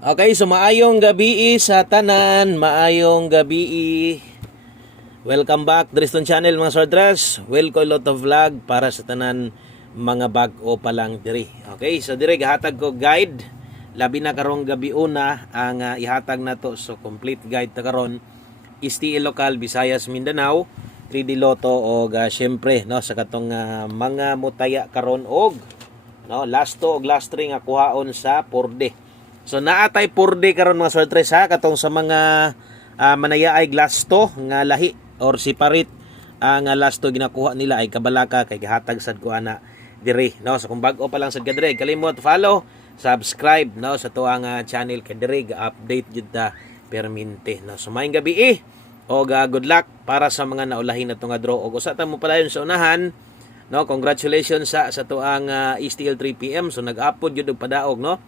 Okay, so maayong gabi sa tanan, maayong gabi. Welcome back Driston Channel mga Sordras. Welcome lot of vlog para sa tanan mga bag-o pa lang diri. Okay, so diri gahatag ko guide. Labi na karong gabi una ang ihatag nato, so complete guide ta karon STL Local Visayas Mindanao 3D Lotto og syempre no sa katong mga mutaya karon og no last 2 og last 3 nga kuhaon sa 4D. So naatay 4D karon mga sortres ha katong sa mga manayaay glass to nga lahi or separate nga last to ginakuha nila ay kabalaka kay gihatag sad ko ana diri no. So kung bag-o pa lang sad ka diri kalimot follow, subscribe no sa tuang channel kay diri ga-update jud ta permente no. So maayong gabi o good luck para sa mga naulahin na nga draw og usa ta mo pala yun sa unahan no. Congratulations sa tuang STL 3 PM. So nag-upload jud og padaog no.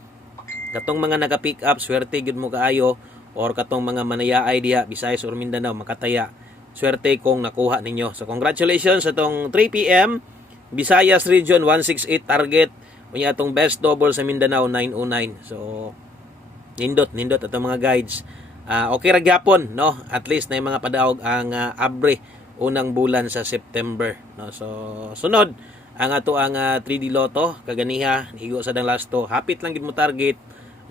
Katong mga naka-pick up, swerte gud mo kaayo, or katong mga manayaay diha Visayas or Mindanao makataya, swerte kung nakuha ninyo. So congratulations sa tong 3 PM Visayas Region 168 target. Unya atong best double sa Mindanao 909. So nindot atong mga guides. Okay ra gyapon no. At least na mga padaog ang abre unang bulan sa September no. So sunod ang ato ang 3D Lotto kaganiha higo sa dang last to. Hapit lang gid mo target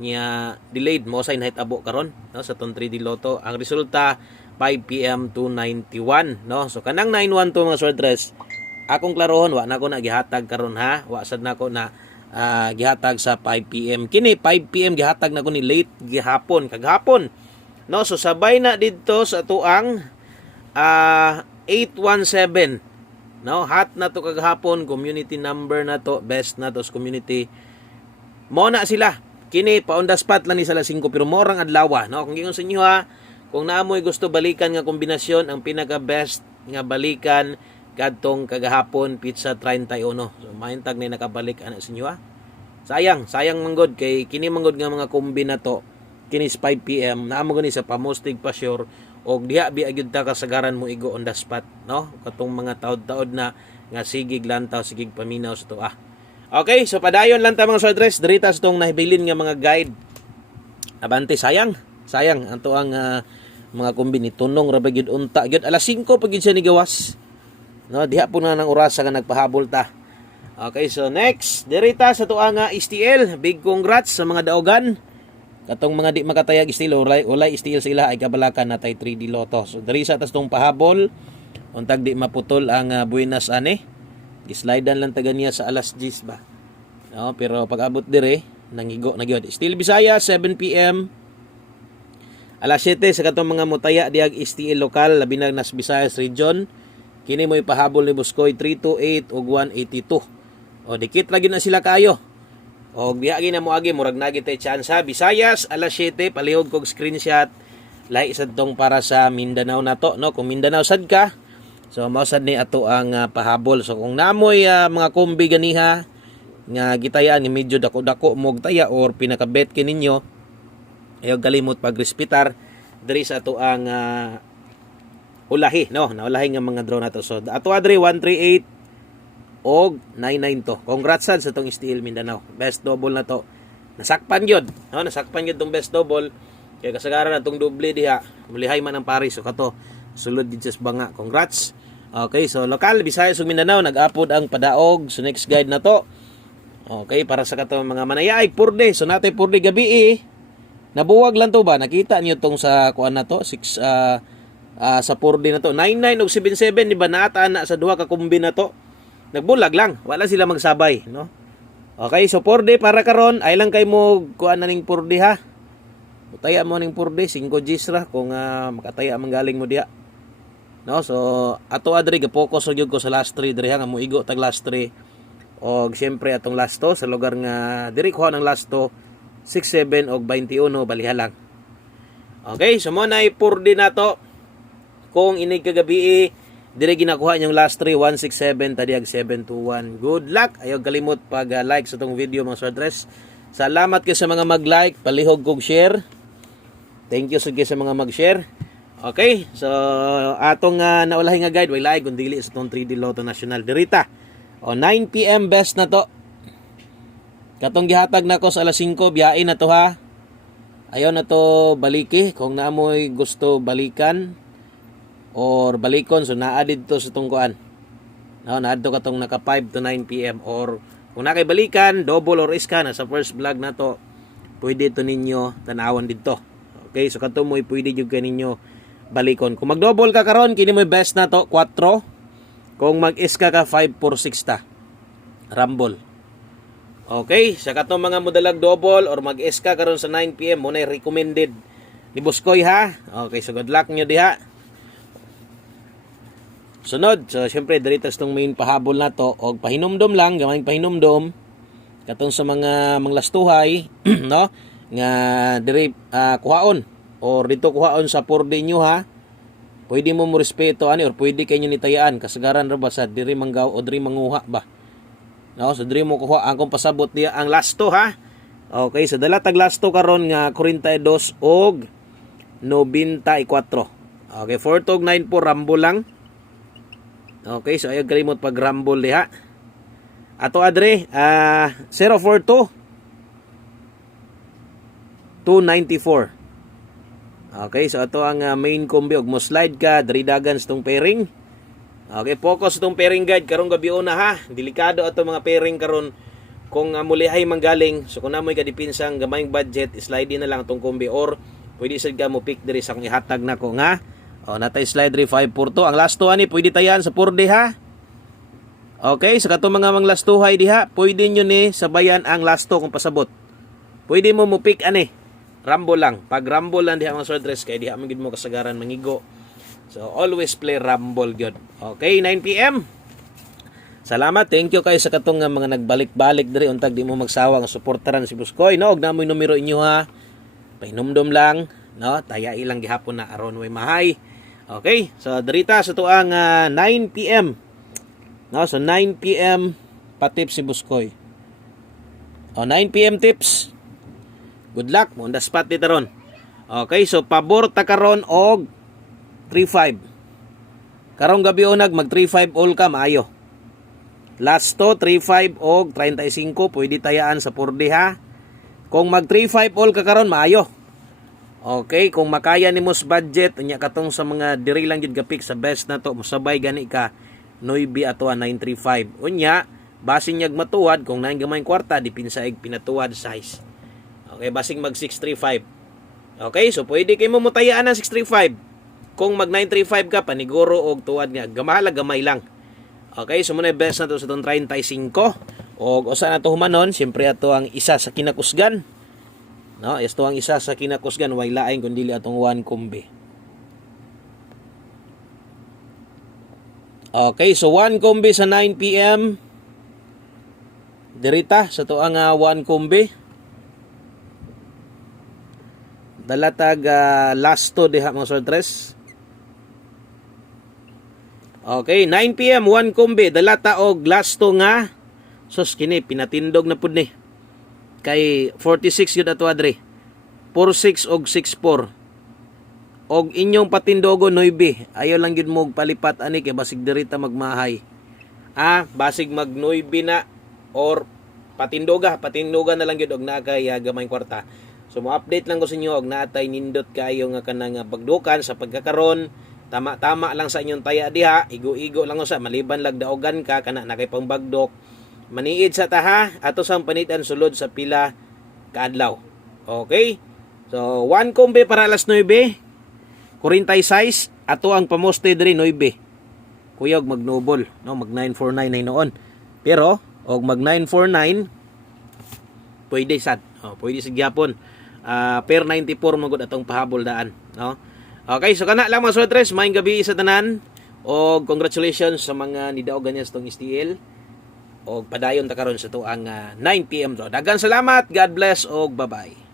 niya delayed mo sa inahitabo karon no sa tong 3D Lotto. Ang resulta 5 PM 291 no. So kanang 912 mga sortres akong klarohon wa na ko na gihatag karon ha. Wa sad na ko na gihatag sa 5 PM. Kini 5 PM gihatag na ko ni late gihapon kaghapon no. So sabay na didto sa tuang 817 no. Hot na to kaghapon, community number na to, best na to sa community. Mo na sila. Kini pa on the spot lang ni sala 5 pero morang adlaw no. Kung giingon sa inyo ha, kung naamoy gusto balikan nga kombinasyon, ang pinaka best nga balikan kadtong kagahapon pizza 31. So mahintag na nakabalik ana sa inyo ha. Sayang manggod kay kini manggod nga mga kombi na to. Kini 5 PM naamo gani sa pamostig pa sure og diha bi agyud ta kasagaran mo igo on the spot no. Katong mga taod-taod na nga sigig lantaw sigig paminaw sa tuwa. Okay, so padayon lang ta mga sortres diritas tong nahibilin nga mga guide. Abante sayang ang tuang mga kombi ni tunong ra ba gyud unta gyud alas 5 pag gyud siya ni gawas no. Diha po na nang orasa nga nagpahabol ta. Okay, so next dirita sa tuang STL, big congrats sa mga daogan. Katong mga di makatayag STL walay STL sila ay kabalakan natay 3D Lotto. So diri sa tas tong pahabol untag di maputol ang buenas ani. Gislidean lang taga niya sa alas 10 ba. No, pero pag abot dire nangigo na gyud. Still Bisaya 7 PM. Alas 7 sa katong mga mutaya diag STL Local labi na nas Visayas Region. Kini mo ipahabol ni Buscoy 328 ug 182. O dikit lagi na sila kayo. O biyagi na mo agi murag nagi tay chance ha. Visayas alas 7 palihog kog screenshot. Lahi sad tong para sa Mindanao na to no. Kung Mindanao sad ka, so mao sad ni ato ang pahabol. So kung namoy mga kombi ganiha nga gitayaan ni medyo dako-dako mo taya or pinakabet kininyo, ayo galimot pagrespetar diri sa ato ang ulahi no. Naulahi nga mga draw na to. So ato adre 138 og 99 to. Congrats sa tong STL Mindanao. Best double na to. Nasakpan gyud. No, nasakpan gyud tong best double. Kay kasagaran na tong doble diha. Mulihay man ang Paris so kato. Sulod gid sa banga. Congrats. Okay, so lokal Visayas ug Mindanao nag-upload ang padaog. So next guide na to. Okay, para sa kato mga manayay 4D. So natay 4D gabi nabuwag lang to ba? Nakita niyo tong sa kuan na to 6 sa 4D na to. 99 ug 77 di ba naata na sa duha ka kombi na to. Nagbulag lang, wala sila magsabay, no? Okay, so 4D para karon, ay lang kay mo kuan na ning 4D ha. Taya mo ning 4D 5 Gs ra kung makataya man galing mo diha. No, so ato adri ga-focus gyud ko sa last 3 diri ha nga mo igo tag last 3. Og syempre atong last to sa lugar nga diri ko ng last to 67 og 21 baliha lang. Okay, so mo na 4D na to. Kung inig kagabi dire ginakuha yung last 3 167 tadiag 721. Good luck. Ayaw kalimot pag like sa tong video mga sortres. Salamat kayo sa mga mag-like, palihog kog share. Thank you sa mga mag-share. Okay, so atong naulahi nga guide way like kun dili sa tong 3D Lotto National dirita. O 9 PM best na to. Katong gihatag nako sa alas 5 biyain na to ha. Ayaw na to baliki kung naamoy gusto balikan or balikon, so naadid to sa tungkuan. No, naadto ka tong naka 5 to 9 PM, or kung na kay balikan double or iska na sa first vlog na to, pwede to ninyo tanawan didto. Okay, so kato mo pwede jud kaninyo balikon. Kung mag-double ka karon, kini mo best na to 4. Kung mag-iska ka 5 4 6 ta. Rumble. Okay, sa katong mga modalag double or mag-iska karon sa 9 PM mo na recommended ni Buskoy ha. Okay, so good luck nyo diha. Sunod, so syempre diritas tong main pahabol na to og pahinumdom lang, gamayng pahinumdom katong sa mga manglastuhay no nga diri kuhaon or dito kuhaon sa purde nyo ha. Pwede mo respeto ani or pwede kayo nitayaan kasagaran ra ba sa diri manggaw o diri manguha ba. No, so diri mo kuha ang kung pasabot niya ang lasto ha. Okay, so dala tag lasto karon nga 42 og 94. Okay, 4 tog 9 po rambo lang. Okay, so ayaw kalimot pag rumble diha. Ato adre 042 294. Okay, so ato ang main combi og mo slide ka diri dagan sa tong pairing. Okay, focus itong pairing guide karong gabi una ha. Delikado ato mga pairing karon kung mulihay manggaling. So kung namoy ka dipinsang gamayng budget, slide na lang itong kombi or pwede sad ka mo pick diri sa kung ihatag nako nga. O natay slide diri 542. Ang last two ani pwede tayan sa purde ha. Okay, sa katong mga manglastuhay diha, pwede nyo ni sabayan ang last two kung pasabot. Pwede mo pick ani. Rumble lang. Pag rumble lang diha mga sword dress kay diha magid mo kasagaran mangigo. So, always play rumble good. Okay, 9 PM. Salamat. Thank you kayo sa katong mga nagbalik-balik diri untag di mo magsawa nga suportaran si Buskoy. No, og namoy numero inyo ha. Pahinumdom lang, no? Taya ilang gihapon na aron way mahay. Okay, so dirita sa tuang 9 PM. No, so 9 PM patip si Buskoy. O 9 PM tips. Good luck mo on the spot dito ron. Okay, so pabor ta karon og 3-5. Karong gabi unag mag 3-5 all ka maayo. Last to 3-5 og 35 pwede tayaan sa purde ha. Kung mag 3-5 all ka karon maayo. Okay, kung makaya nimo sa budget unya katong sa mga diri lang jud gapik sa best na to mosabay gani ka 9 ato 935. Unya basin nyag matuwad kung naing gamay kwarta dipinsa ig pinatuwad size. Okay, basing mag 635. Okay, so pwede kay mo mutayaan ng 635. Kung mag 935 ka, paniguro og tuwad nga. Gamay lang. Okay, so muna best na to sa itong 35. O usa na to humanon, siyempre ato ang isa sa kinakusgan. No, ito ang isa sa kinakusgan. Way laing kundi atong 1 kumbi. Okay, so 1 kumbi sa 9 PM. Dirita sa to ang 1 kumbi. Dalatag lasto diha mga sortres. Okay, 9 PM 1 kumbi dalata og lasto nga sus kini pinatindog na pud ni. Kay 46 yun ato adre. 46 og 64. Og inyong patindogo 9. Ayaw lang yun mo palipat ani kay basig dirita magmahay. Basig mag 9 na or patindoga na lang yun og nakay gamay kwarta. So mo-update lang ko sa inyo og natay nindot kayo nga kanang pagdukan sa pagkakaron. Tama lang sa inyong taya diha, igo-igo lang sa maliban lag daogan ka kana nakay pangbagdok. Maniid sa taha ato sang panitan sulod sa pila kaadlaw. Okay? So 1 kumbi para alas 9. 46 ato ang pamoste diri 9. Kuyog magnobol, no, mag 949 ay noon. Pero og mag 949 pwede sad. Pwede sa gyapon. Per 94 magud atong pahabol daan, no? Okay, so kana lang mga suetres, maayong gabi sa tanan og congratulations sa mga nidaogan niya sa tong STL og padayon ta karon sa tuang 9 PM. So daghang salamat, God bless og bye-bye.